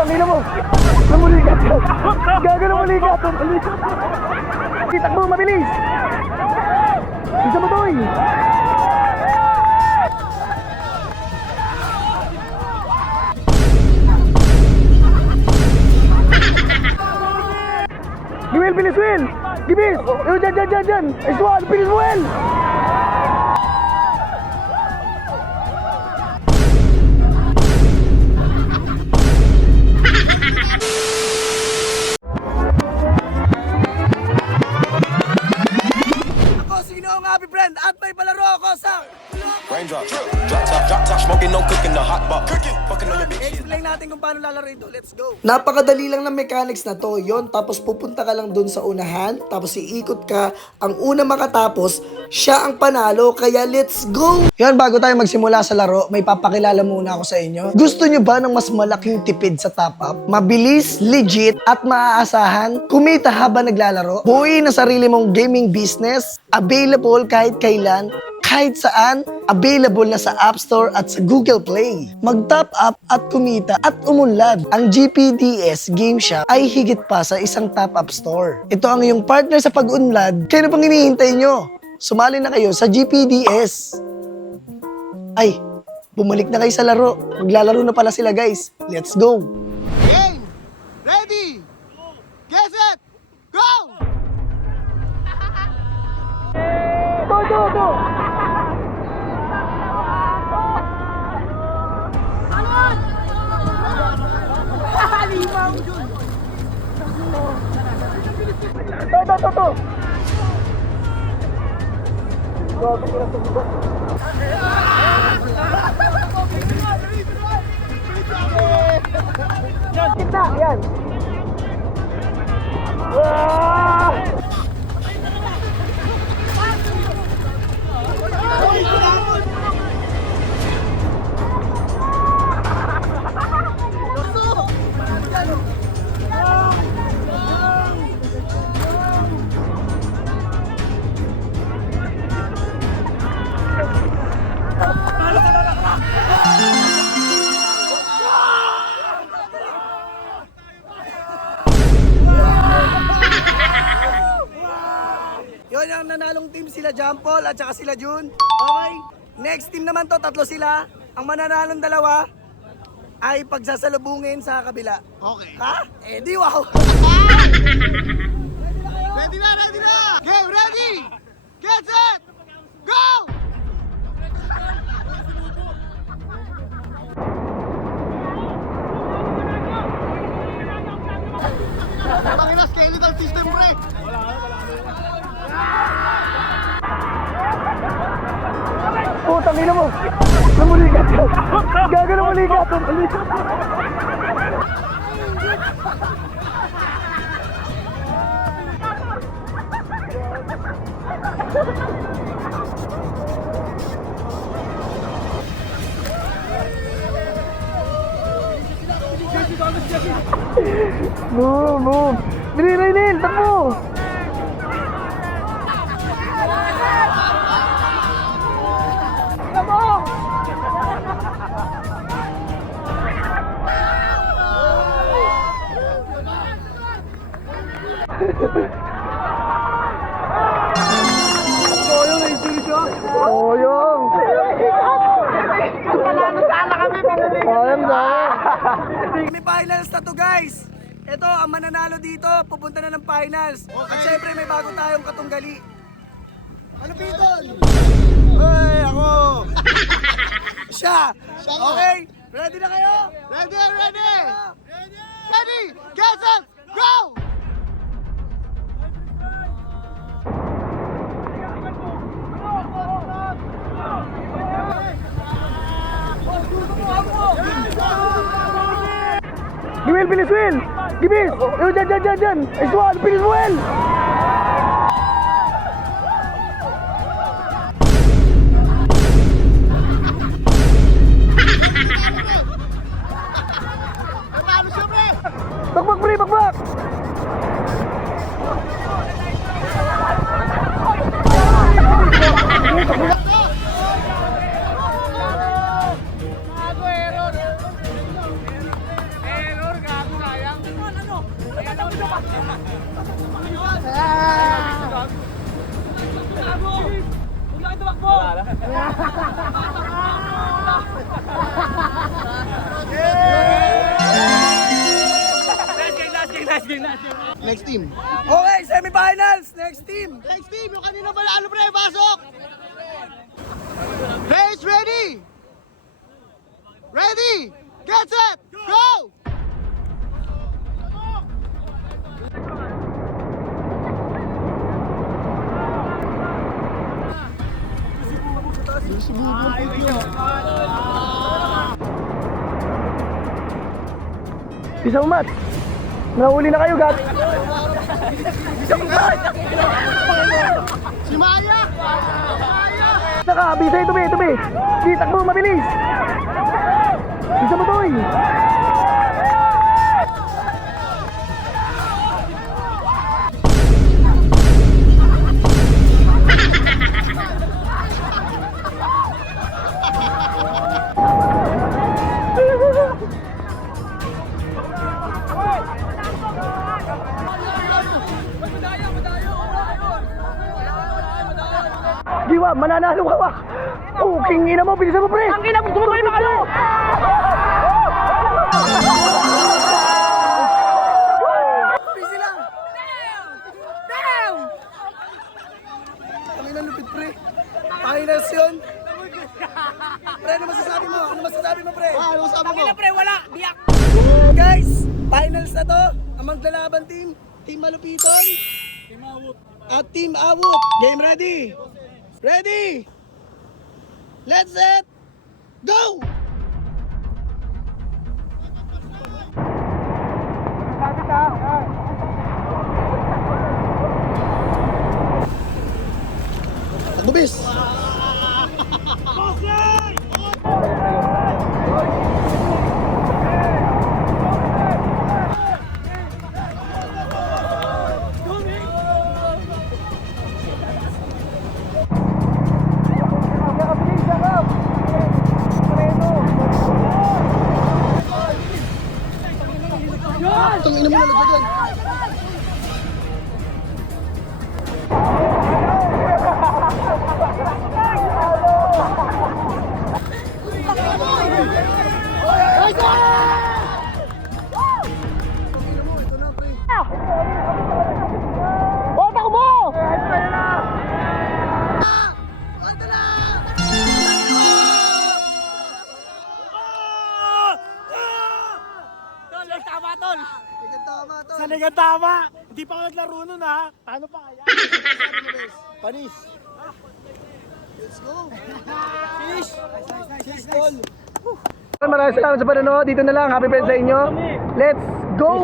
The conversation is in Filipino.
Putang ina mo. Namuligat ka. Gago namuligat. Takbo, mabilis. Isa mo to eh. Will, bilis, Will! Gibis! Dyan! Iswan, bilis mo, Will! Ako, sino ang happy friend at may palaro ako sa... Raindrop, drop top, smoking, no cooking, the hot pot, cooking, fucking on your bitch. Explain natin kung paano lalaro ito. Let's go! Napakadali lang ng mechanics na to. Yon, tapos pupunta ka lang dun sa unahan, tapos iikot ka. Ang una makatapos, siya ang panalo. Kaya let's go! Yan, bago tayo magsimula sa laro, may papakilala muna ako sa inyo. Gusto nyo ba ng mas malaking tipid sa top up? Mabilis, legit, at maaasahan? Kumita habang naglalaro? Buuin ang sarili mong gaming business? Available kahit kailan? Kahit saan, available na sa App Store at sa Google Play. Mag-top up at kumita at umunlad. Ang GPDS Game Shop ay higit pa sa isang top up store. Ito ang iyong partner sa pag-unlad. Kaya na pang hinihintay nyo? Sumali na kayo sa GPDS. Ay, bumalik na kayo sa laro. Maglalaro na pala sila, guys. Let's go! Game! Ready! Get set! Go! Go! To. Kita, yan. Yun ang nanalong team, sila Jampol at saka sila Jun. Okay? Next team naman to, tatlo sila. Ang mananalong dalawa ay pagsasalubungin sa kabila. Okay. Ha? Eh di wow! Ready na! Game ready! Get set! Go! Pangina, skeletal system, pre! Putang ina mo! Namuligat ka! Gago namuligat! Move! Bili, Rainel! Takbo! Boyong ay siya. Boyong. Panalo sana kami pamili. Boyong na. May finals na to, guys. Ito ang mananalo dito, pupunta na ng finals. At syempre may bago tayong katunggali. Ano Piton? Hey, ako. Siya. Okay? Ready na kayo? Ready! Get set! Go! Will, bilis, Will! Gibis! Dyan! Iswan, bilis mo, Will! Bakbak, pre! Bakbak! Error, Next team. Okay, semifinals. Next team. Next team, yung kanina ba ano pre, pasok! Players ready! Ready! Get set! Go! Isang mat. Nahuli na kayo, Gat. Si Maya! Saka, bisay, tubi. Di, takbo, mabilis. Bisa mo, Toy. Giwa, mananalo ka ba? Oh, king ina mo, bilisan mo, pre! Ang ina mo, sumabay na kayo! Busy lang! Damn! Ang ina lupit, pre. Finals yun. Pre, ano masasabi mo? Pre? Ano sabi mo? Pre, wala! Biyak! Guys, finals na to. Ang maglalaban team, Team Malupiton. Team Awut. At Team Awut. Game ready? Ready? Let's set. Go! Bubis! Itong ina mo na lagyan. Sanigang tama! Hindi pa ako naglaro nun ha! Paano pa kaya? Panis. Let's go! Six goal. Maraming salamat sa panonood. Dito na lang. Happy friends sa inyo. Let's go!